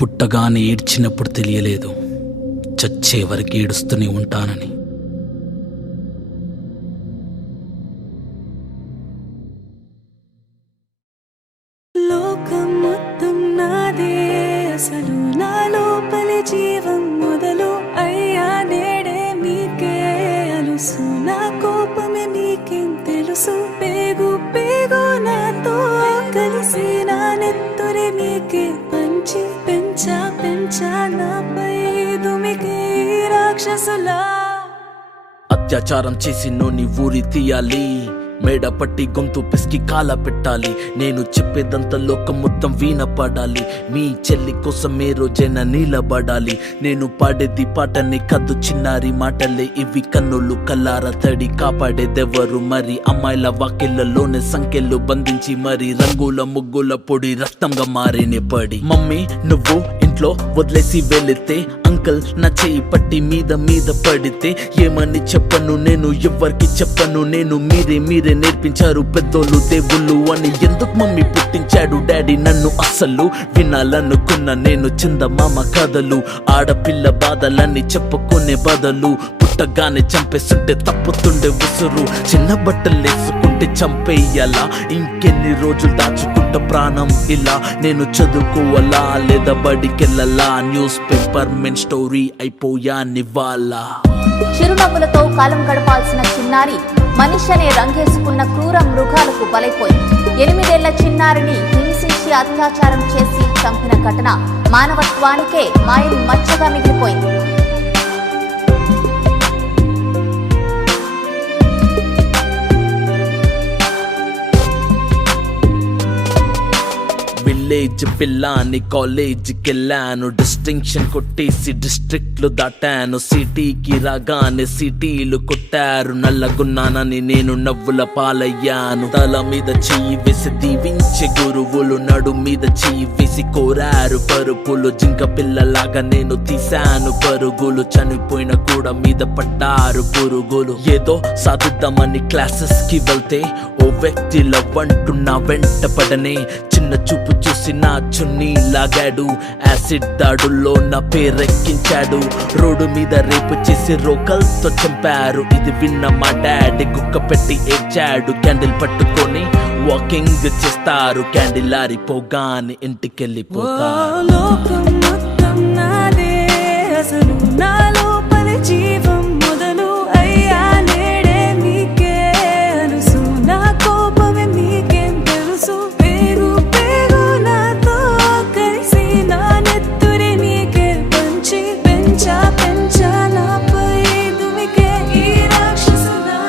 పుట్టగానే ఏడ్చినప్పుడు తెలియలేదు, చచ్చే వరకు ఏడుస్తూనే ఉంటానని. లోకం మొత్తం నాదే, అసలు నా లోపలి జీవం మొదలు అయ్యా నేడే మీకే అలుసు. నా కోపమే మీకేం తెలుసు, పేగు పేగు నాతో కలిసి నా నెత్తురే మీకే పంచి పెంచా పెంచా నాపై దుమికే రాక్షసులా. అత్యాచారం చేసి నోని ఊరి తీయాలి, మేడ పట్టి గొంతు పిసికి కాల పెట్టాలి. నేను చెప్పేదంతా లోకం మొత్తం వీణ పడాలి, మీ చెల్లి కోసం ఏ రోజైనా నిలబడాలి. నేను పాడేది పాటని కద్దు చిన్నారి మాటలే ఇవి, కన్నులు కల్లార తడి కాపాడేదెవరు మరి? అమ్మాయిల వాకిళ్లలోనే సంఖ్యలు బంధించి మరి రంగుల ముగ్గుల పొడి రక్తంగా మారినే పడి. మమ్మీ నువ్వు ఇంట్లో వదిలేసి వెళితే, అంకల్ నా చేయి పట్టి మీద మీద పడితే ఏమని చెప్పను నేను, ఎవ్వరికి చెప్పను నేను. మీరే నేర్పించారు పెద్దోళ్ళు దేవుళ్ళు అని. ఎందుకు మమ్మీ పుట్టించాడు డాడీ నన్ను? అస్సలు వినాలనుకున్న నేను చందమామ కథలు, ఆడపిల్ల బాధలన్నీ చెప్పుకునే బదులు పుట్టగానే చంపేస్తుంటే తప్పుతుండే ఉసురు. చిన్న బట్టలు వేసుకుంటే చంపేయాలా, ఇంకెన్ని రోజులు దాచుకుంట ప్రాణం ఇలా? నేను చదువుకోవాలా లేదా బడికెళ్ళాలా? న్యూస్ పేపర్ మెన్ స్టోరీ అయిపోయా నివాలా. చిరునవ్వులతో కాలం గడపాల్సిన చిన్నారి మనిషి అనే రంగేసుకున్న క్రూర మృగాలకు బలైపోయింది. 8 ఏళ్ల చిన్నారిని హింసించి అత్యాచారం చేసి చంపిన ఘటన మానవత్వానికే మాయని మచ్చగా మిగిలిపోయింది. విలేజ్ పిల్లాని కాలేజీకెళ్ళాను, డిస్టింక్షన్ కొట్టేసి డిస్ట్రిక్ట్లు దాటాను. సిటీకి రాగానే సిటీలు కొట్టారు, నల్లగున్నానని నేను నవ్వుల పాలయ్యాను. తల మీద చెయ్యి వేసి దీవించే గురువులు, నడు మీద చెయ్యి వేసి కోరారు పరుపులు. జింక పిల్లలాగా నేను తీశాను పరుగులు, చనిపోయిన కూడా మీద పడ్డారు పురుగులు. ఏదో సాధిద్దామని క్లాసెస్ కి వెళ్తే ఓ వ్యక్తి లవ్ అంటూ నా వెంట పడనే, చిన్న చూపు చూసి నా చున్నీ లాగాడు. యాసిడ్ దాడుల్లో నా పేరెక్కించాడు, రోడ్డు మీద రేపు చేసి రోకల్తో చంపారు. ఇది విన్న మా డాడీ కుక్క పెట్టి ఏడ్చాడు. క్యాండిల్ పట్టుకొని వాకింగ్ చేస్తారు, క్యాండిల్ ఆరిపోగానే ఇంటికెళ్ళిపోతారు. లోకం మొత్తం నాదే, అసలు నా లోపలి జీవం మొదలు అయ్యా నేడే మీకే అలుసు. నా కోపమే మీకేం తెలుసు, పేగు పేగు నాతో కలిసి నా నెత్తురే మీకే పంచి పెంచా పెంచా నాపై దుమికే ఈ రాక్షసులా.